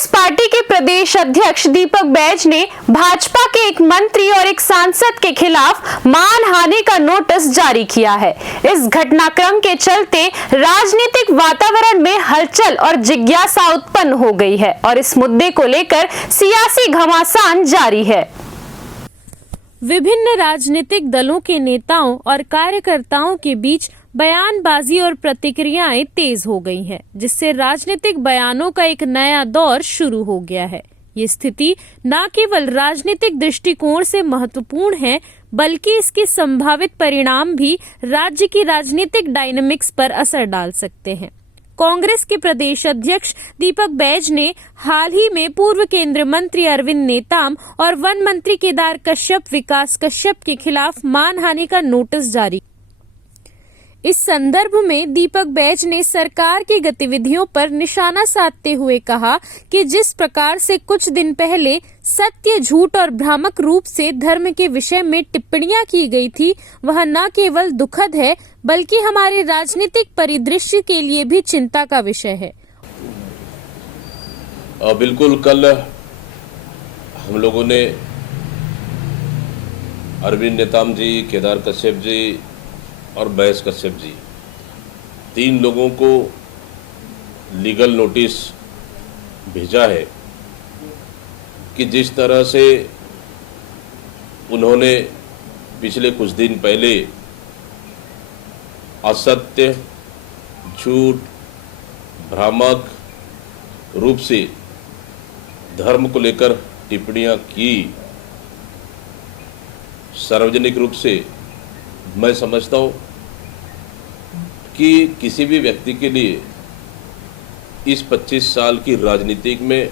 Congress party के प्रदेश अध्यक्ष दीपक बैज ने भाजपा के एक मंत्री और एक सांसद के खिलाफ मानहानि का नोटिस जारी किया है। इस घटनाक्रम के चलते राजनीतिक वातावरण में हलचल और जिज्ञासा उत्पन्न हो गई है और इस मुद्दे को लेकर सियासी घमासान जारी है। विभिन्न राजनीतिक दलों के नेताओं और कार्यकर्ताओं के बीच बयानबाजी और प्रतिक्रियाएं तेज हो गई हैं, जिससे राजनीतिक बयानों का एक नया दौर शुरू हो गया है। ये स्थिति न केवल राजनीतिक दृष्टिकोण से महत्वपूर्ण है, बल्कि इसके संभावित परिणाम भी राज्य की राजनीतिक डायनामिक्स पर असर डाल सकते हैं। कांग्रेस के प्रदेश अध्यक्ष दीपक बैज ने हाल ही में पूर्व केंद्रीय मंत्री अरविंद नेताम और वन मंत्री केदार कश्यप, विकास कश्यप के खिलाफ मानहानि का नोटिस जारी। इस संदर्भ में दीपक बैज ने सरकार की गतिविधियों पर निशाना साधते हुए कहा कि जिस प्रकार से कुछ दिन पहले सत्य, झूठ और भ्रामक रूप से धर्म के विषय में टिप्पणियां की गई थी, वह न केवल दुखद है बल्कि हमारे राजनीतिक परिदृश्य के लिए भी चिंता का विषय है। बिल्कुल, कल हम लोगों ने अरविंद नेताम जी, केदार कश्यप जी और बैज कश्यप जी, 3 लोगों को लीगल नोटिस भेजा है कि जिस तरह से उन्होंने पिछले कुछ दिन पहले असत्य, झूठ, भ्रामक रूप से धर्म को लेकर टिप्पणियां की, सार्वजनिक रूप से, मैं समझता हूँ कि किसी भी व्यक्ति के लिए इस 25 साल की राजनीति में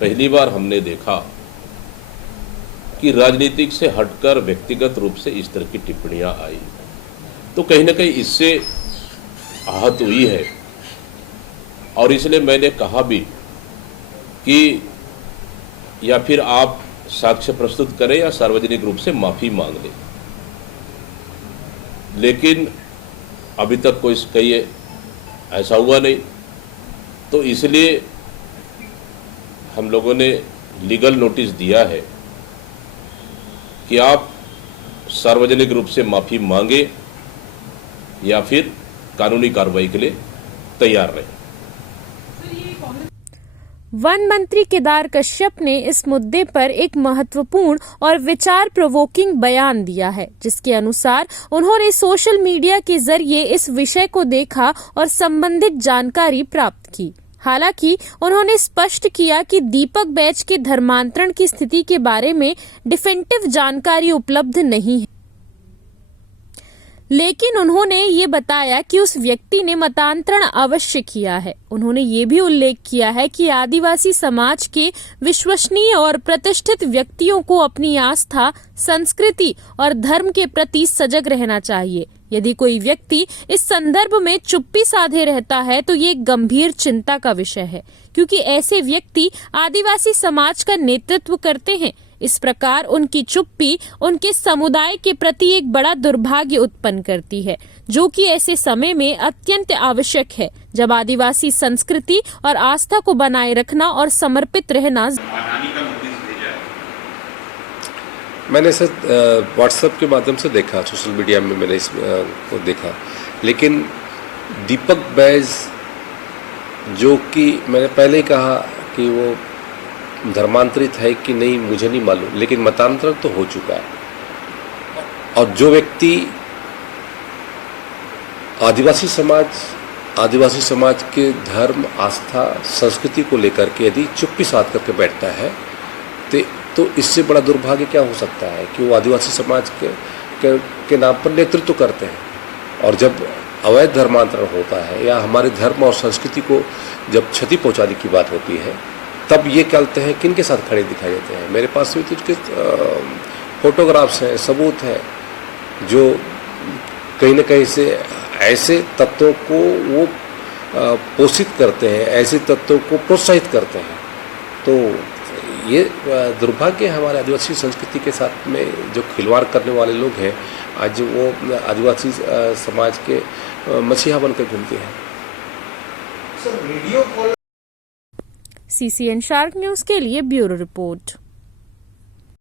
पहली बार हमने देखा कि राजनीतिक से हटकर व्यक्तिगत रूप से इस तरह की टिप्पणियां आई, तो कहीं ना कहीं इससे आहत हुई है। और इसलिए मैंने कहा भी कि या फिर आप साक्ष्य प्रस्तुत करें या सार्वजनिक रूप से माफी मांग लें, लेकिन अभी तक कोई ऐसा हुआ नहीं। तो इसलिए हम लोगों ने लीगल नोटिस दिया है कि आप सार्वजनिक रूप से माफी मांगे या फिर कानूनी कार्रवाई के लिए तैयार रहें। वन मंत्री केदार कश्यप ने इस मुद्दे पर एक महत्वपूर्ण और विचार प्रोवोकिंग बयान दिया है, जिसके अनुसार उन्होंने सोशल मीडिया के जरिए इस विषय को देखा और संबंधित जानकारी प्राप्त की। हालांकि उन्होंने स्पष्ट किया कि दीपक बैज के धर्मांतरण की स्थिति के बारे में डिफिनिटिव जानकारी उपलब्ध नहीं है, लेकिन उन्होंने ये बताया कि उस व्यक्ति ने मतांतरण अवश्य किया है। उन्होंने ये भी उल्लेख किया है कि आदिवासी समाज के विश्वसनीय और प्रतिष्ठित व्यक्तियों को अपनी आस्था, संस्कृति और धर्म के प्रति सजग रहना चाहिए। यदि कोई व्यक्ति इस संदर्भ में चुप्पी साधे रहता है तो ये गंभीर चिंता का विषय है, क्योंकि ऐसे व्यक्ति आदिवासी समाज का नेतृत्व करते हैं। इस प्रकार उनकी चुप्पी उनके समुदाय के प्रति एक बड़ा दुर्भाग्य उत्पन्न करती है, जो कि ऐसे समय में अत्यंत आवश्यक है, जब आदिवासी संस्कृति और आस्था को बनाए रखना और समर्पित रहना। मैंने इसे व्हाट्सएप के माध्यम से देखा, सोशल मीडिया में मैंने इसको देखा, लेकिन दीपक बैज, जो कि मैंने पहले ही कहा कि वो धर्मांतरित है कि नहीं मुझे नहीं मालूम, लेकिन मतांतरण तो हो चुका है। और जो व्यक्ति आदिवासी समाज के धर्म, आस्था, संस्कृति को लेकर के यदि चुप्पी साध करके बैठता है तो इससे बड़ा दुर्भाग्य क्या हो सकता है कि वो आदिवासी समाज के नाम पर नेतृत्व करते हैं। और जब अवैध धर्मांतरण होता है या हमारे धर्म और संस्कृति को जब क्षति पहुंचाने की बात होती है, तब ये कहते हैं किन के साथ खड़े दिखाई देते हैं। मेरे पास भी तो फोटोग्राफ्स हैं, सबूत है, जो कहीं न कहीं से ऐसे तत्वों को वो पोषित करते हैं, ऐसे तत्वों को प्रोत्साहित करते हैं। तो ये दुर्भाग्य है हमारे आदिवासी संस्कृति के साथ में जो खिलवाड़ करने वाले लोग हैं, आज वो आदिवासी समाज के मसीहा बनकर घूमते हैं। CCN शार्क न्यूज के लिए ब्यूरो रिपोर्ट।